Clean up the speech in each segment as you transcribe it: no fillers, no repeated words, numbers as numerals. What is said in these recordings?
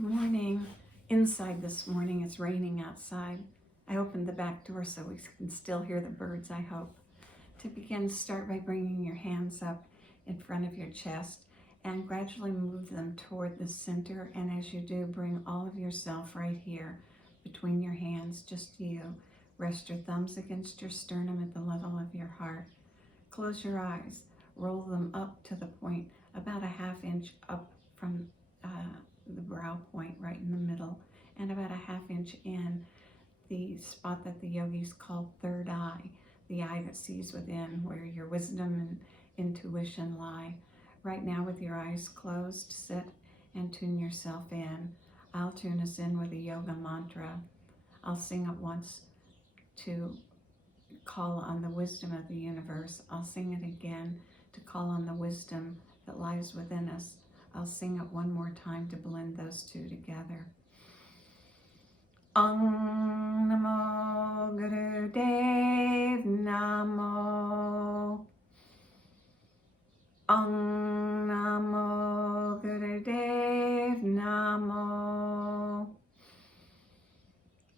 Good morning. Inside this morning, it's raining outside. I opened the back door so we can still hear the birds, I hope. To begin, start by bringing your hands up in front of your chest and gradually move them toward the center. And as you do, bring all of yourself right here between your hands, just you. Rest your thumbs against your sternum at the level of your heart. Close your eyes. Roll them up to the point about a half inch up from the brow point right in the middle, and about a half inch in the spot that the yogis call third eye, the eye that sees within, where your wisdom and intuition lie. Right now, with your eyes closed, sit and tune yourself in. I'll tune us in with a yoga mantra. I'll sing it once to call on the wisdom of the universe. I'll sing it again to call on the wisdom that lies within us. I'll sing it one more time to blend those two together. Om Namo Guru Dev Namo. Om Namo Guru Dev Namo.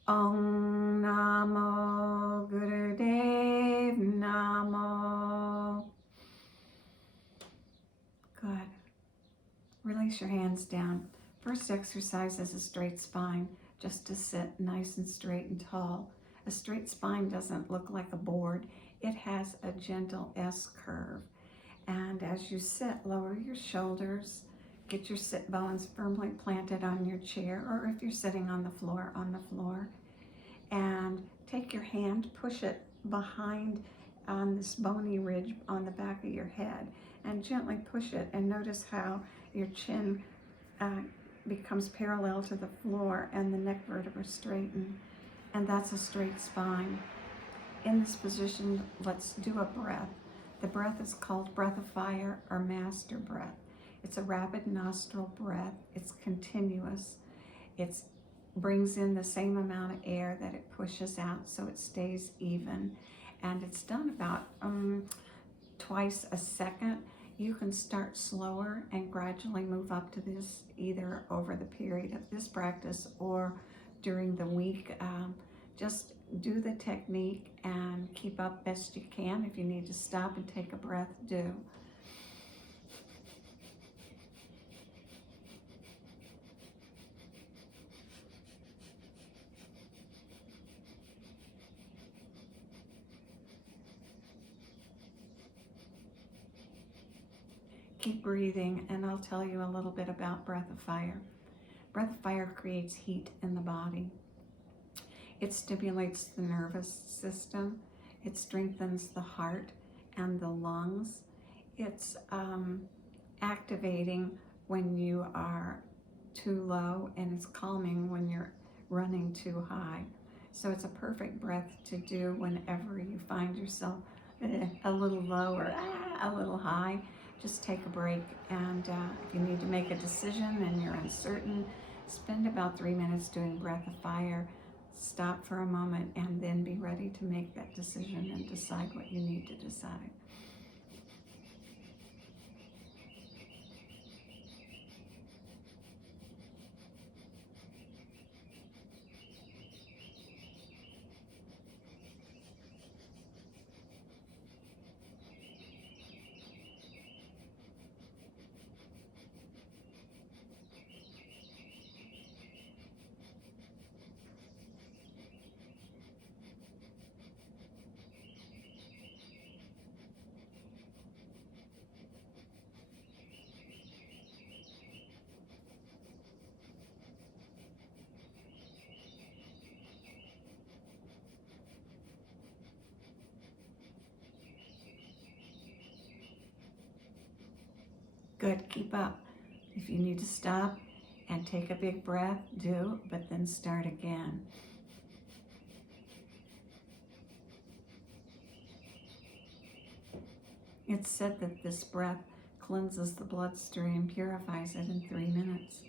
Om Namo Guru Dev Namo. Good. Release your hands down. First exercise is a straight spine, just to sit nice and straight and tall. A straight spine doesn't look like a board. It has a gentle S curve. And as you sit, lower your shoulders, get your sit bones firmly planted on your chair, or if you're sitting on the floor, and take your hand, push it behind on this bony ridge on the back of your head, and gently push it, and notice how your chin becomes parallel to the floor and the neck vertebrae straighten, and that's a straight spine. In this position, let's do a breath. The breath is called breath of fire or master breath. It's a rapid nostril breath. It's continuous. It brings in the same amount of air that it pushes out, so it stays even. And it's done about twice a second. You can start slower and gradually move up to this either over the period of this practice or during the week. Just do the technique and keep up best you can. If you need to stop and take a breath, do. Keep breathing, and I'll tell you a little bit about breath of fire. Breath of fire creates heat in the body. It stimulates the nervous system. It strengthens the heart and the lungs. It's activating when you are too low, and it's calming when you're running too high. So it's a perfect breath to do whenever you find yourself a little low or a little high. Just take a break, and if you need to make a decision and you're uncertain, spend about 3 minutes doing breath of fire. Stop for a moment and then be ready to make that decision and decide what you need to decide. Good, keep up. If you need to stop and take a big breath, do, but then start again. It's said that this breath cleanses the bloodstream, purifies it in 3 minutes.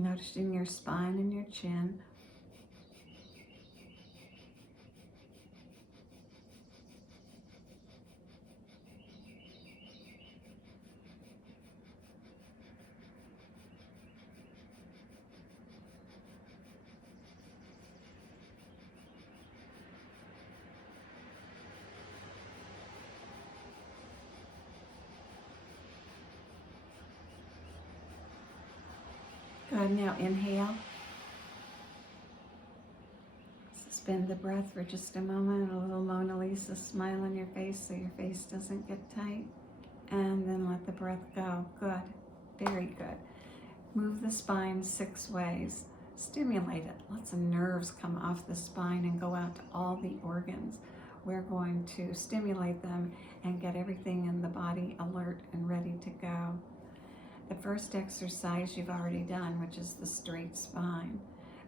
Noticing your spine and your chin. Good, now inhale. Suspend the breath for just a moment, a little Mona Lisa smile on your face so your face doesn't get tight. And then let the breath go. Good, very good. Move the spine 6 ways. Stimulate it. Let some nerves come off the spine and go out to all the organs. We're going to stimulate them and get everything in the body alert and ready to go. The first exercise you've already done, which is the straight spine.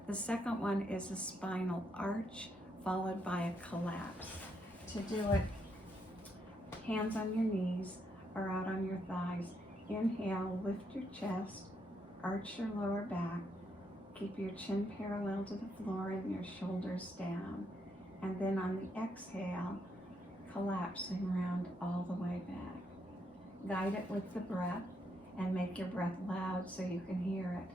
The second one is a spinal arch followed by a collapse. To do it, hands on your knees or out on your thighs. Inhale, lift your chest, arch your lower back. Keep your chin parallel to the floor and your shoulders down. And then on the exhale, collapsing round all the way back. Guide it with the breath and make your breath loud so you can hear it.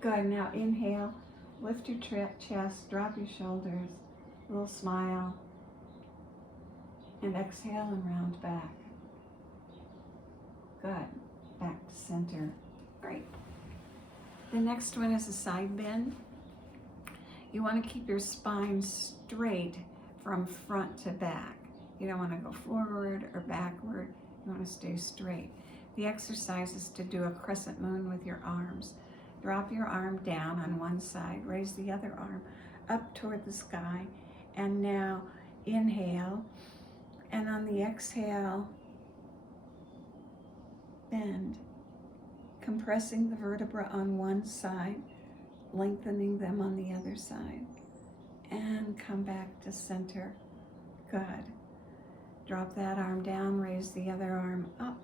Good, now inhale, lift your chest, drop your shoulders, a little smile, and exhale and round back. Good, back to center. Great. The next one is a side bend. You want to keep your spine straight from front to back. You don't want to go forward or backward. You want to stay straight. The exercise is to do a crescent moon with your arms. Drop your arm down on one side, raise the other arm up toward the sky, and now inhale, and on the exhale, bend, compressing the vertebra on one side, lengthening them on the other side, and come back to center. Good. Drop that arm down, raise the other arm up,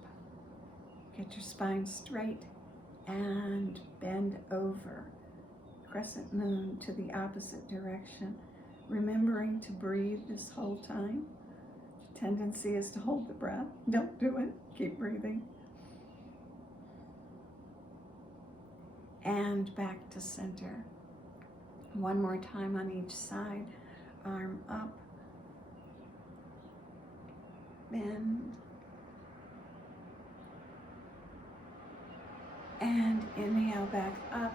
get your spine straight, and bend over. Crescent moon to the opposite direction. Remembering to breathe this whole time. The tendency is to hold the breath. Don't do it. Keep breathing. And back to center. One more time on each side. Arm up. Bend. And inhale back up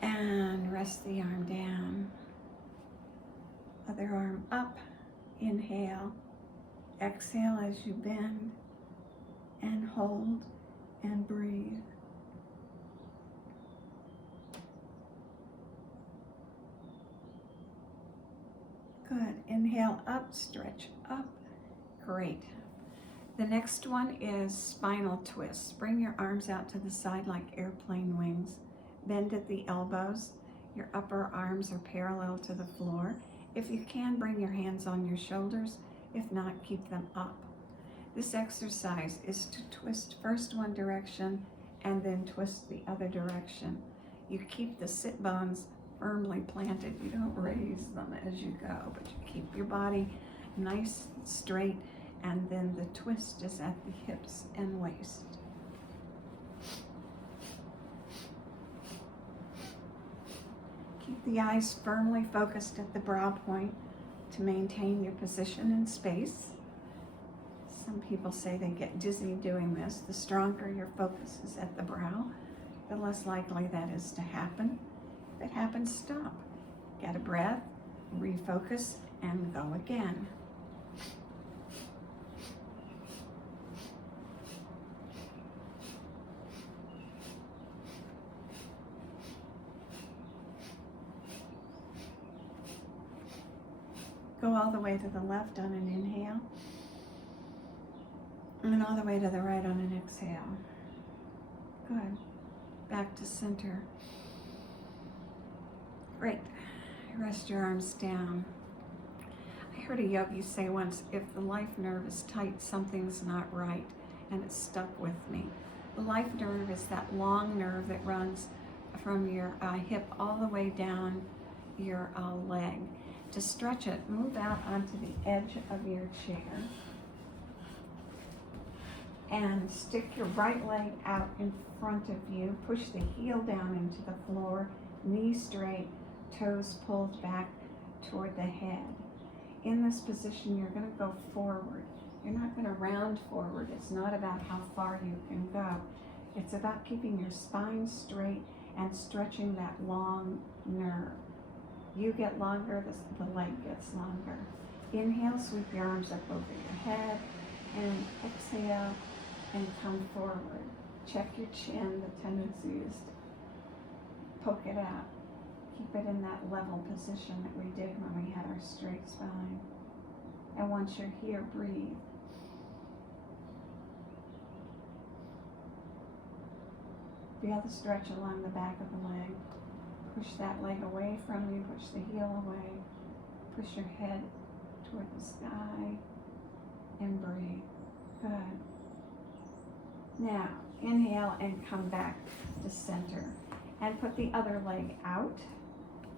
and rest the arm down. Other arm up, inhale, exhale as you bend and hold and breathe. Good, inhale up, stretch up, great. The next one is spinal twists. Bring your arms out to the side like airplane wings. Bend at the elbows. Your upper arms are parallel to the floor. If you can, bring your hands on your shoulders. If not, keep them up. This exercise is to twist first one direction and then twist the other direction. You keep the sit bones firmly planted. You don't raise them as you go, but you keep your body nice and straight. And then the twist is at the hips and waist. Keep the eyes firmly focused at the brow point to maintain your position in space. Some people say they get dizzy doing this. The stronger your focus is at the brow, the less likely that is to happen. If it happens, stop. Get a breath, refocus, and go again. Go all the way to the left on an inhale, and all the way to the right on an exhale. Good. Back to center. Great. Rest your arms down. I heard a yogi say once, if the life nerve is tight, something's not right, and it stuck with me. The life nerve is that long nerve that runs from your hip all the way down your leg. To stretch it, move out onto the edge of your chair and stick your right leg out in front of you. Push the heel down into the floor, knee straight, toes pulled back toward the head. In this position, you're going to go forward. You're not going to round forward. It's not about how far you can go. It's about keeping your spine straight and stretching that long nerve. You get longer, the leg gets longer. Inhale, sweep your arms up over your head, and exhale and come forward. Check your chin. The tendency is to poke it out. Keep it in that level position that we did when we had our straight spine. And once you're here, breathe. Feel the stretch along the back of the leg. Push that leg away from you, push the heel away, push your head toward the sky, and breathe. Good. Now, inhale and come back to center. And put the other leg out,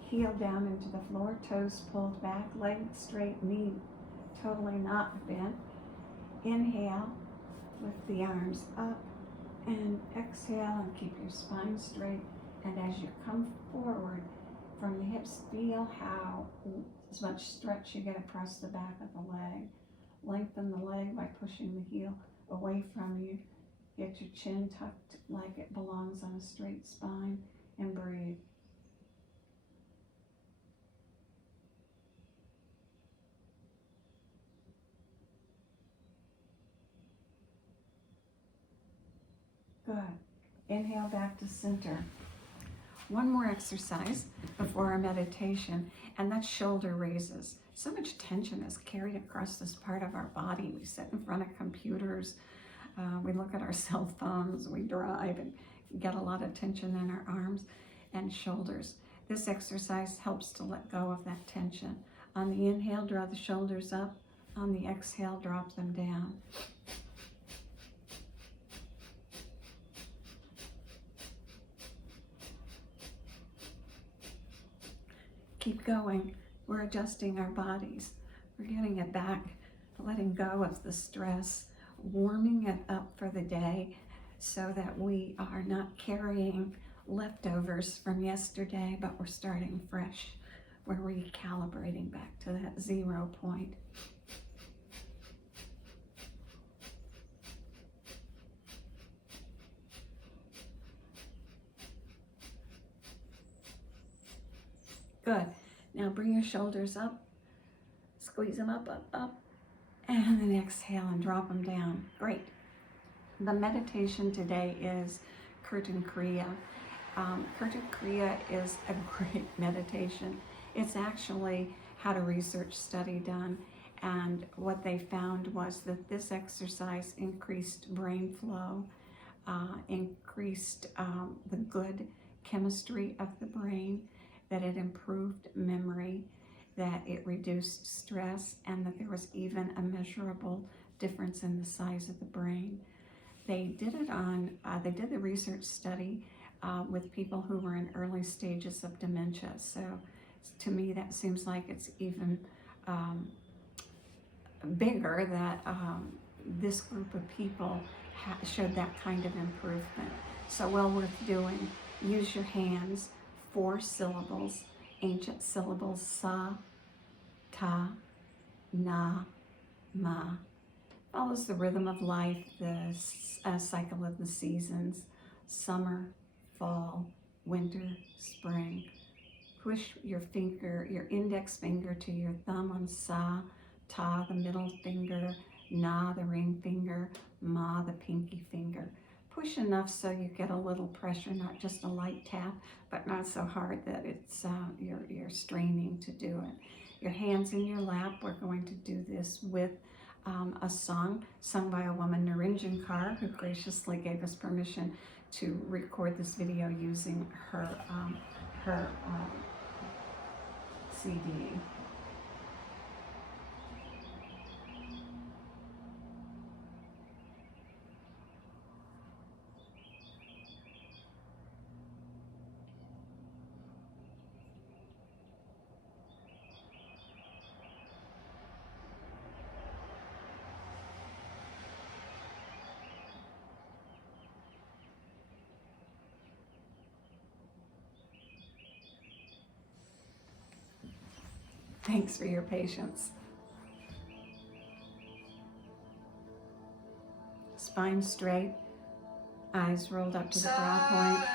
heel down into the floor, toes pulled back, leg straight, knee totally not bent. Inhale, lift the arms up, and exhale and keep your spine straight. And as you come forward from the hips, feel how as much stretch you get across the back of the leg. Lengthen the leg by pushing the heel away from you. Get your chin tucked like it belongs on a straight spine, and breathe. Good. Inhale back to center. One more exercise before our meditation, and that's shoulder raises. So much tension is carried across this part of our body. We sit in front of computers, we look at our cell phones, we drive, and get a lot of tension in our arms and shoulders. This exercise helps to let go of that tension. On the inhale, draw the shoulders up. On the exhale, drop them down. Keep going. We're adjusting our bodies. We're getting it back, letting go of the stress, warming it up for the day so that we are not carrying leftovers from yesterday, but we're starting fresh. We're recalibrating back to that 0 point. Good. Now bring your shoulders up, squeeze them up, up, up, and then exhale and drop them down. Great. The meditation today is Kirtan Kriya. Kirtan Kriya is a great meditation. It's actually had a research study done, and what they found was that this exercise increased brain flow, increased the good chemistry of the brain, that it improved memory, that it reduced stress, and that there was even a measurable difference in the size of the brain. They did it on, they did the research study with people who were in early stages of dementia. So to me, that seems like it's even bigger that this group of people showed that kind of improvement. So well worth doing. Use your hands. 4 syllables, ancient syllables: sa, ta, na, ma. Follows the rhythm of life, the cycle of the seasons, summer, fall, winter, spring. Push your finger, your index finger to your thumb on sa, ta, the middle finger, na, the ring finger, ma, the pinky finger. Push enough so you get a little pressure, not just a light tap, but not so hard that it's you're straining to do it. Your hands in your lap. We're going to do this with a song sung by a woman, Narinjan Kaur, who graciously gave us permission to record this video using her CD. Thanks for your patience. Spine straight, eyes rolled up to the brow point.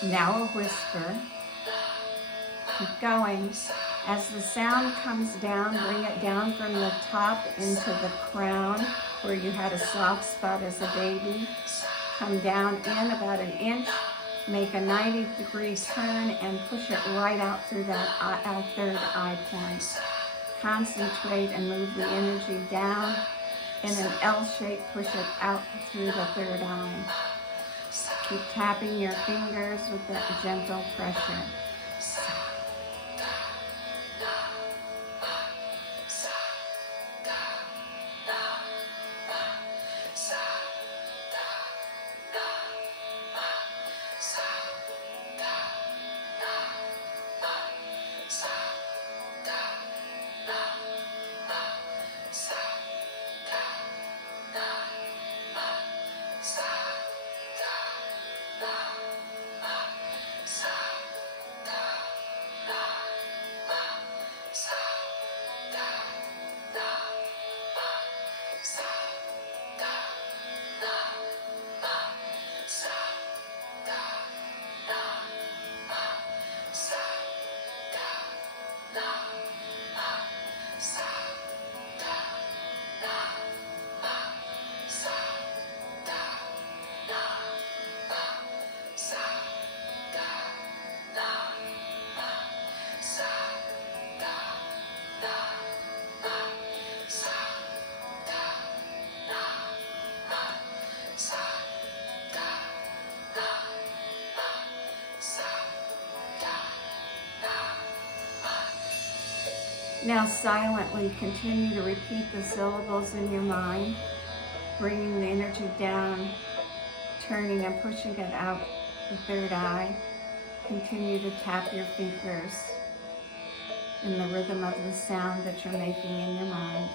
Now a whisper. Keep going. As the sound comes down, bring it down from the top into the crown where you had a soft spot as a baby. Come down in about an inch, make a 90-degree turn and push it right out through that third eye point. Concentrate and move the energy down. In an L shape, push it out through the third eye. Keep tapping your fingers with that gentle pressure. Now silently continue to repeat the syllables in your mind, bringing the energy down, turning and pushing it out the third eye. Continue to tap your fingers in the rhythm of the sound that you're making in your mind.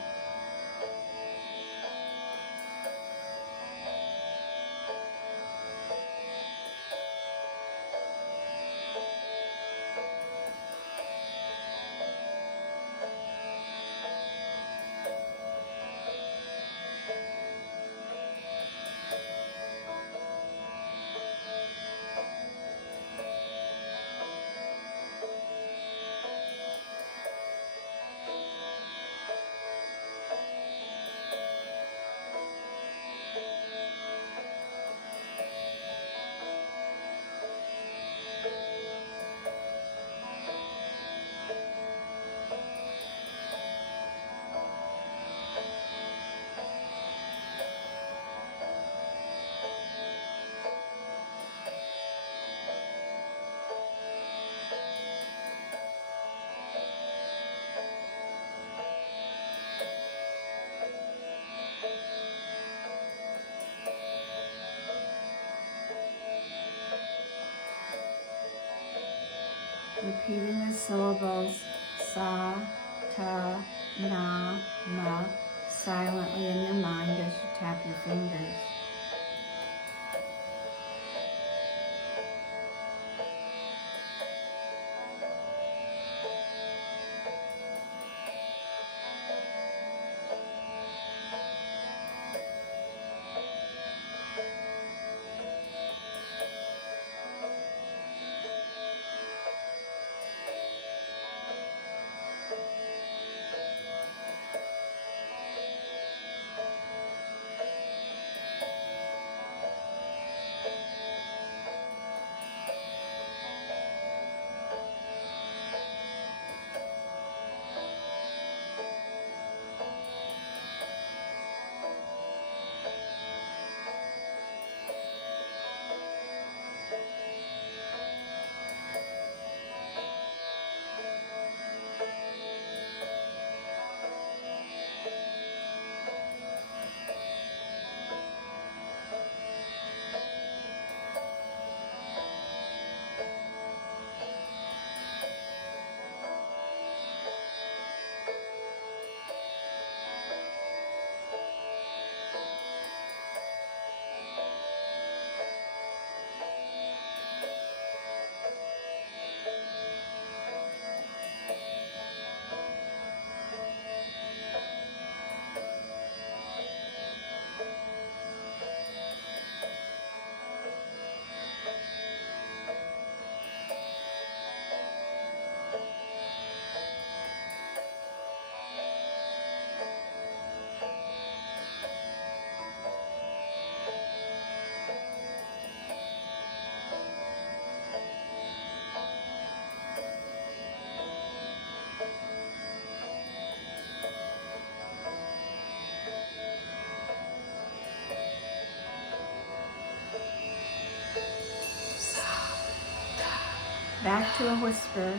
Repeating the syllables sa, ta, na, ma silently in your mind as you tap your fingers. Back to a whisper.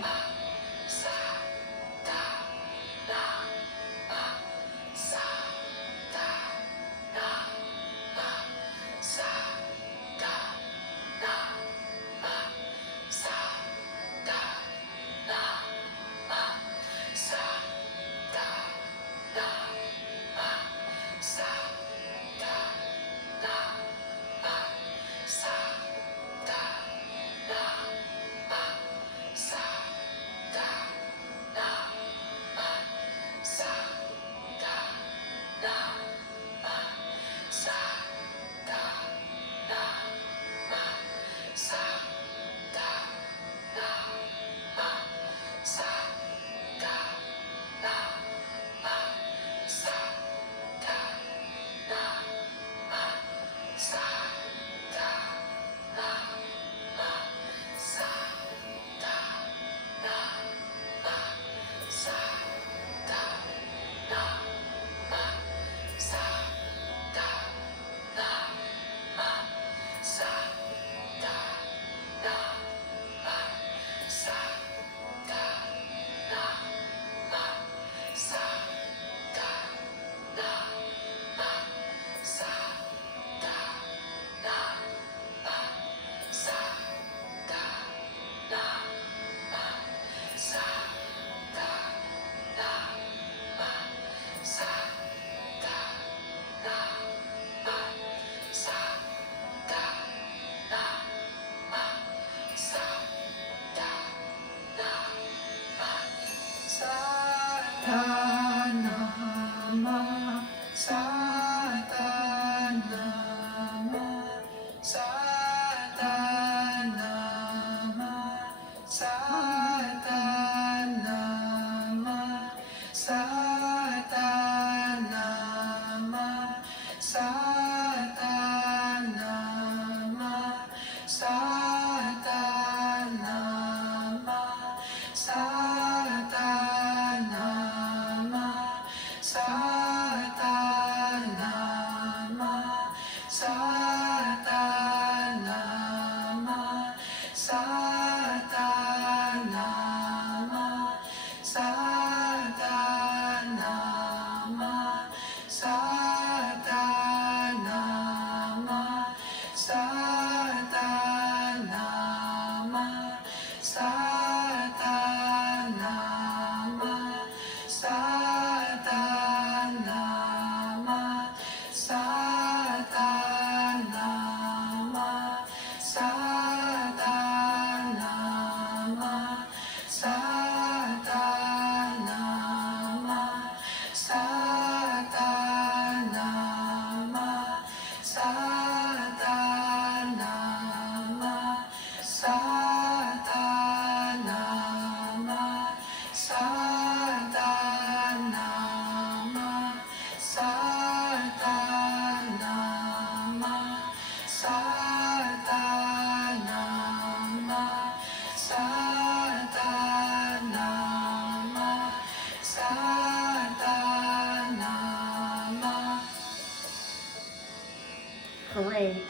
Great.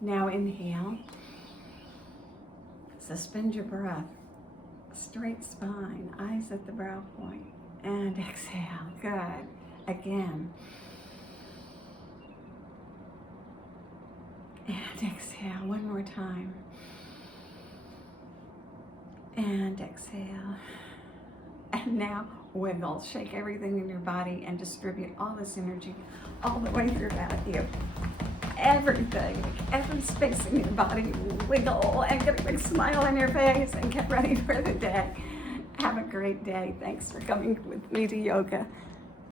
Now inhale. Suspend your breath. Straight spine, eyes at the brow point. And exhale. Good. Again. And exhale one more time. And exhale. And now wiggle. Shake everything in your body and distribute all this energy all the way throughout you. Everything, every space in your body, wiggle and get a big smile on your face and get ready for the day. Have a great day. Thanks for coming with me to yoga.